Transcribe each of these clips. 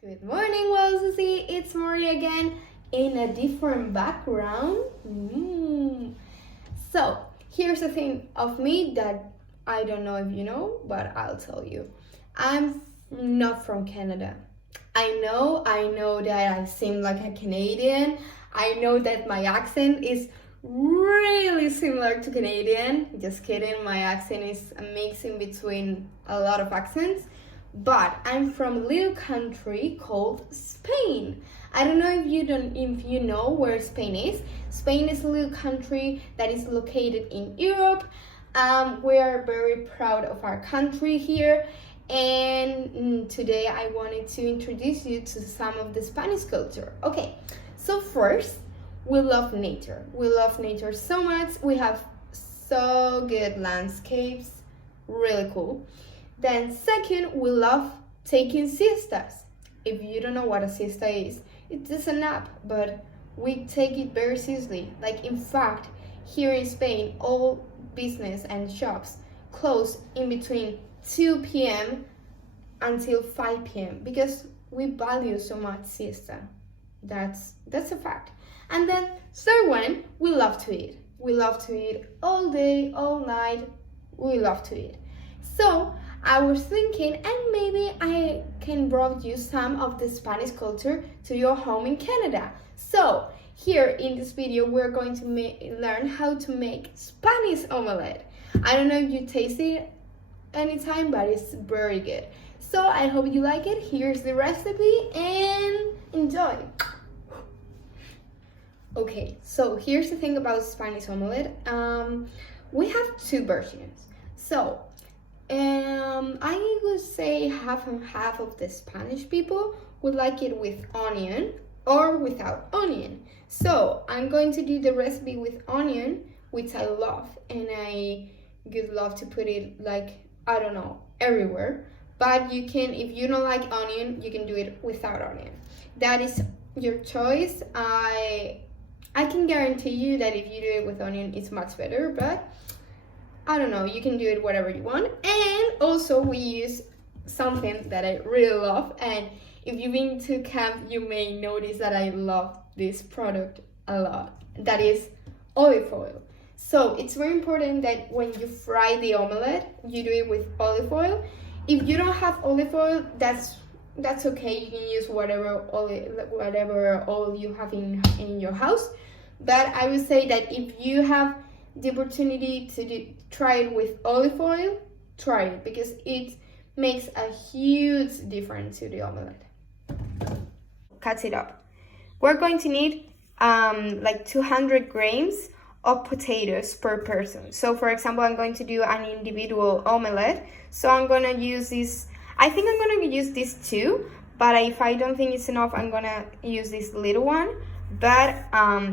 Good morning, Susie. It's Maria again in a different background. So, here's the thing of me that I don't know if you know, but I'll tell you. I'm not from Canada. I know that I seem like a Canadian. I know that my accent is really similar to Canadian. Just kidding, my accent is a mixing between a lot of accents. But I'm from a little country called Spain. I don't know if you know where Spain is. Spain is a little country that is located in Europe. We are very proud of our country here. And today I wanted to introduce you to some of the Spanish culture. Okay, so first, we love nature. We love nature so much. We have so good landscapes, really cool. Then second, we love taking siestas. If you don't know what a siesta is, it's just a nap, but we take it very seriously. Like in fact, here in Spain, all business and shops close in between 2 p.m. until 5 p.m. because we value so much siesta. That's a fact. And then third one, we love to eat. We love to eat all day, all night. We love to eat. So I was thinking, and maybe I can bring you some of the Spanish culture to your home in Canada. So here in this video, we're going to learn how to make Spanish omelette. I don't know if you taste it anytime, but it's very good. So I hope you like it. Here's the recipe and enjoy. Okay, so here's the thing about Spanish omelette. We have two versions. So I would say half and half of the Spanish people would like it with onion or without onion. So I'm going to do the recipe with onion, which I love, and I would love to put it like, I don't know, everywhere. But you can, if you don't like onion, you can do it without onion. That is your choice. I can guarantee you that if you do it with onion, it's much better, but I don't know, you can do it whatever you want. And also we use something that I really love, and if you've been to camp, you may notice that I love this product a lot. That is olive oil. So it's very important that when you fry the omelette, you do it with olive oil. If you don't have olive oil, that's okay. You can use whatever oil you have in your house. But I would say that if you have the opportunity to try it with olive oil, try it, because it makes a huge difference to the omelette. Cut it up. We're going to need like 200 grams of potatoes per person. So for example, I'm going to do an individual omelette, so I'm gonna use this. I think I'm gonna use this too, but if I don't think it's enough, I'm gonna use this little one. But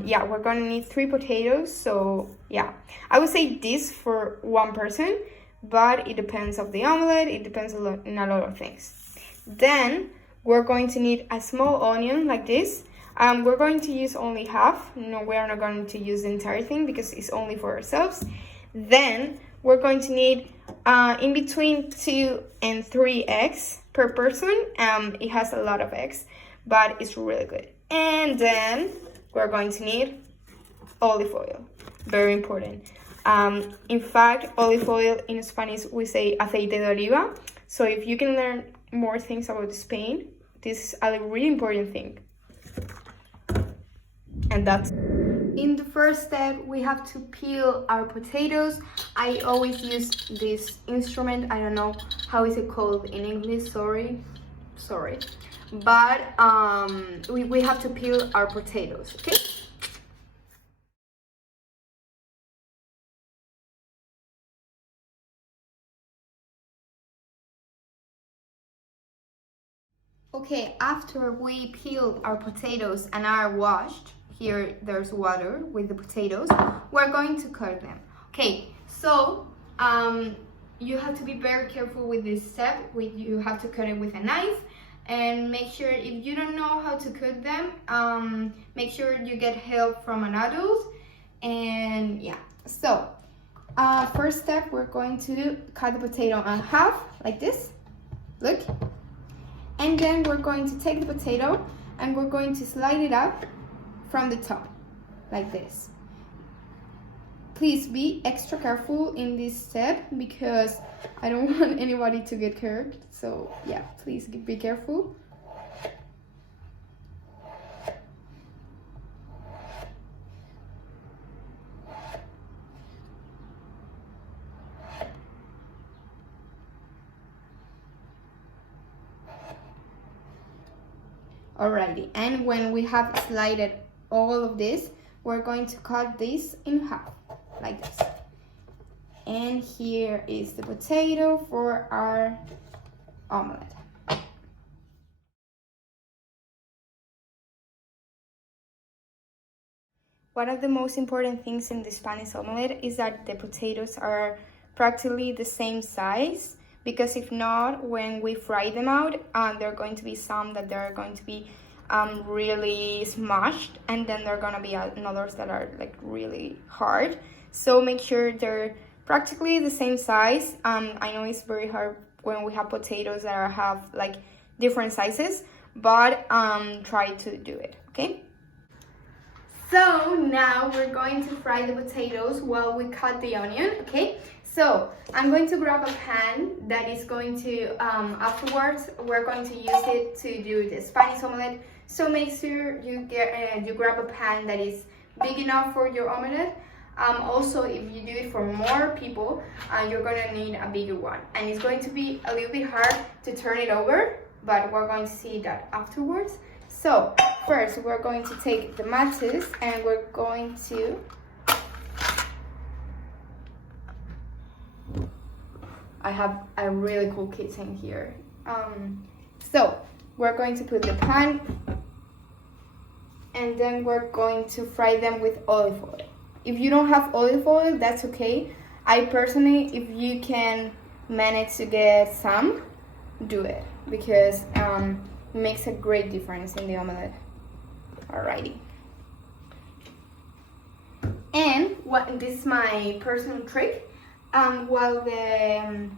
yeah, we're gonna need 3 potatoes. So yeah, I would say this for one person, but it depends of the omelette. It depends in a lot of things. Then we're going to need a small onion like this. We're going to use only half. No, we're not going to use the entire thing because it's only for ourselves. Then we're going to need in between 2 and 3 eggs per person. It has a lot of eggs, but it's really good. And then we're going to need olive oil, very important. In fact, olive oil in Spanish we say aceite de oliva. So if you can learn more things about Spain, this is a really important thing. And that's in the first step, we have to peel our potatoes. I always use this instrument. I don't know how is it called in English, sorry. But we have to peel our potatoes, okay? Okay, after we peeled our potatoes and are washed, here there's water with the potatoes, we're going to cut them. Okay, so you have to be very careful with this step. You have to cut it with a knife, and make sure if you don't know how to cut them, make sure you get help from an adult. And yeah, so first step, we're going to cut the potato in half like this. Look. And then we're going to take the potato and we're going to slide it up from the top, like this. Please be extra careful in this step because I don't want anybody to get hurt. So yeah, please be careful. Alrighty, and when we have slided all of this, we're going to cut this in half, like this. And here is the potato for our omelette. One of the most important things in the Spanish omelette is that the potatoes are practically the same size, because if not, when we fry them out, there are going to be some that they're going to be really smashed, and then there are gonna be others that are like really hard. So make sure they're practically the same size. I know it's very hard when we have potatoes that have like different sizes, but try to do it, okay? So now we're going to fry the potatoes while we cut the onion, okay? So I'm going to grab a pan that is going to, afterwards, we're going to use it to do the Spanish omelette. So make sure you grab a pan that is big enough for your omelette. Also, if you do it for more people, you're gonna need a bigger one. And it's going to be a little bit hard to turn it over, but we're going to see that afterwards. So first, we're going to take the tomatoes and we're going to I have a really cool kitchen here. So we're going to put the pan and then we're going to fry them with olive oil. If you don't have olive oil, that's okay. I personally, if you can manage to get some, do it, because it makes a great difference in the omelette. Alrighty. And this is my personal trick. While the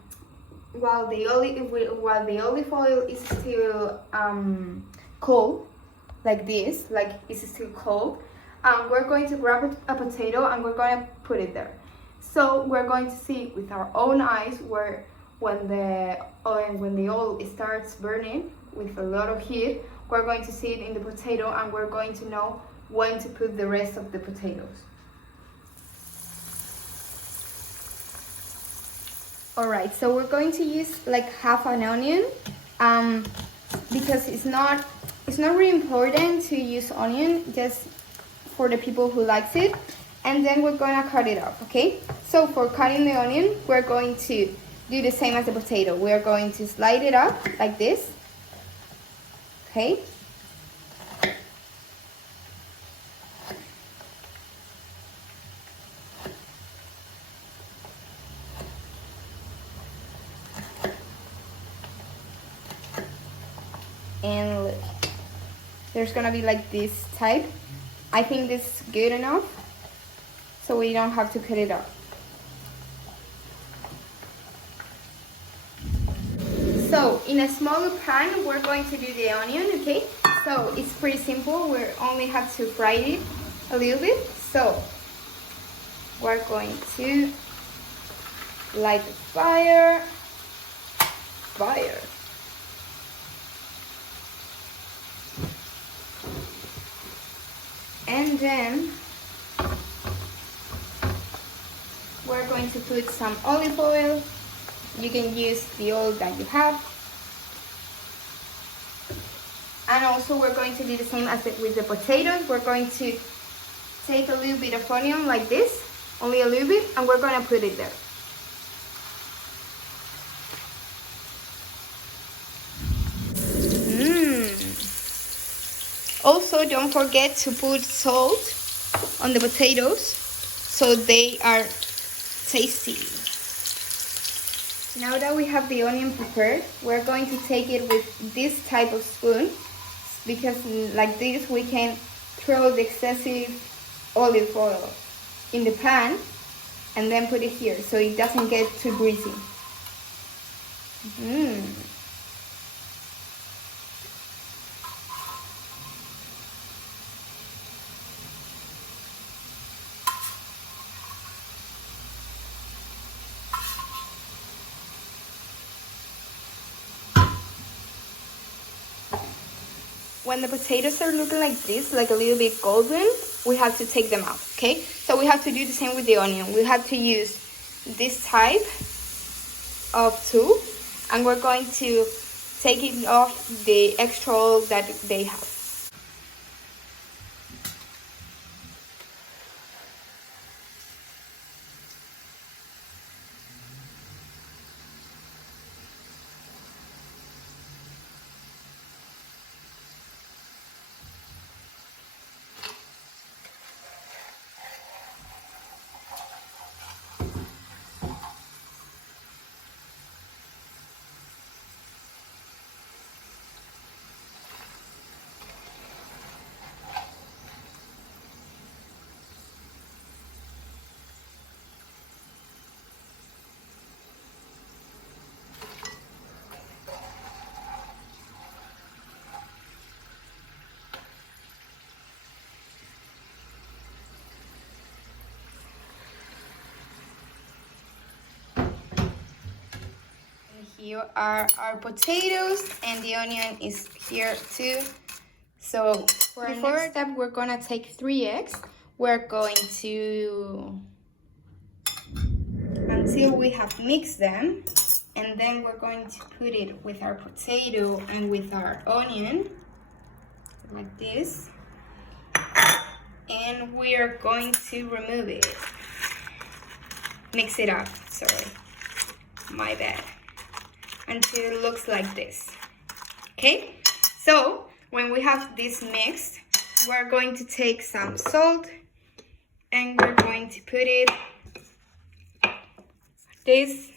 olive oil is still cold, like this, like it's still cold, we're going to grab a potato and we're going to put it there. So we're going to see with our own eyes when the oil starts burning with a lot of heat, we're going to see it in the potato and we're going to know when to put the rest of the potatoes. Alright, so we're going to use like half an onion, because it's not really important to use onion, just for the people who likes it. And then we're gonna cut it up, okay? So for cutting the onion, we're going to do the same as the potato. We're going to slide it up like this, okay? And look, there's gonna be like this type. I think this is good enough, so we don't have to cut it up. So in a smaller pan, we're going to do the onion, okay? So it's pretty simple. We only have to fry it a little bit. So we're going to light the fire. And then we're going to put some olive oil. You can use the oil that you have. And also we're going to do the same as with the potatoes. We're going to take a little bit of onion like this, only a little bit, and we're going to put it there. Also, don't forget to put salt on the potatoes so they are tasty. Now that we have the onion prepared, we're going to take it with this type of spoon, because like this we can throw the excessive olive oil in the pan and then put it here so it doesn't get too greasy. when the potatoes are looking like this, like a little bit golden, we have to take them out, okay? So we have to do the same with the onion. We have to use this type of tool, and we're going to take it off the extra oil that they have. Here are our potatoes, and the onion is here too. So for our next step, we're gonna take 3 eggs. We're going to, until we have mixed them, and then we're going to put it with our potato and with our onion, like this. And we are going to remove it. Mix it up, sorry, my bad. Until it looks like this. Okay, so when we have this mixed, we're going to take some salt and we're going to put it this.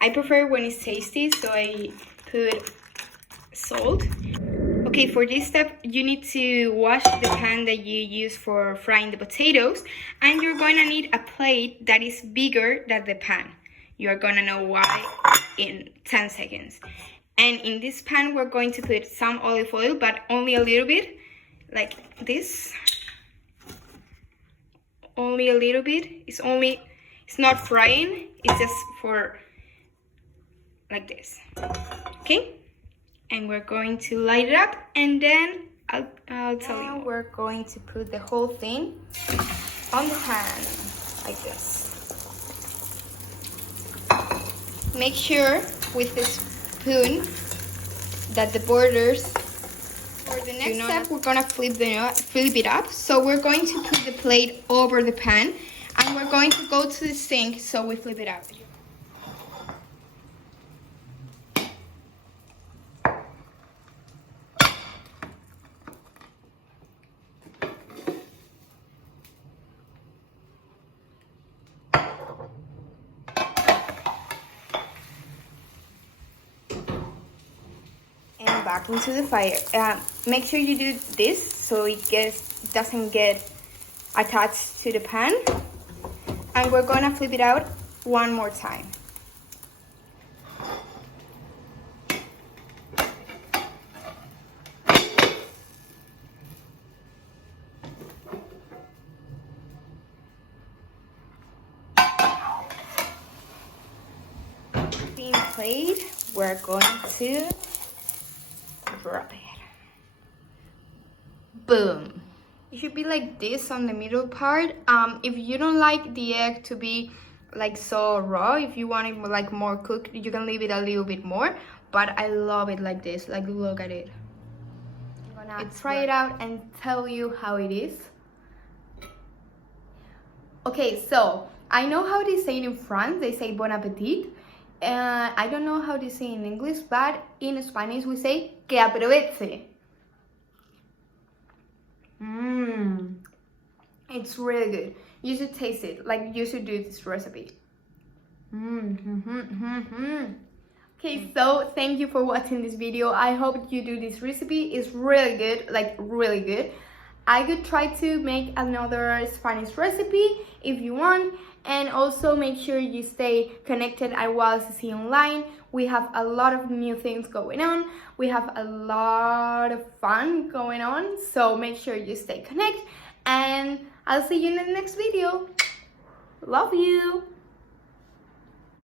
I prefer when it's tasty, so I put salt. Okay, for this step you need to wash the pan that you use for frying the potatoes, and you're going to need a plate that is bigger than the pan. You're gonna know why in 10 seconds. And in this pan, we're going to put some olive oil, but only a little bit, like this. Only a little bit. It's not frying, it's just for like this. Okay? And we're going to light it up, and then I'll tell you. Now we're going to put the whole thing on the pan, like this. Make sure with the spoon that the borders. For the next step, we're gonna flip it up. So we're going to put the plate over the pan, and we're going to go to the sink. So we flip it up. Back into the fire. Make sure you do this so it doesn't get attached to the pan, and we're gonna flip it out one more time. Being played, we're going to drop it. Boom. It should be like this on the middle part. If you don't like the egg to be like so raw, if you want it like more cooked, you can leave it a little bit more, but I love it like this. Like, look at it. I'm gonna try it out and tell you how it is. Okay, so I know how they say it in France. They say bon appetit. I don't know how to say in English, but in Spanish we say que aproveche. It's really good. You should taste it. Like, you should do this recipe. Okay, so thank you for watching this video. I hope you do this recipe. It's really good, like really good. I could try to make another Spanish recipe if you want. And also make sure you stay connected at YLCC Online. We have a lot of new things going on. We have a lot of fun going on. So make sure you stay connected. And I'll see you in the next video. Love you.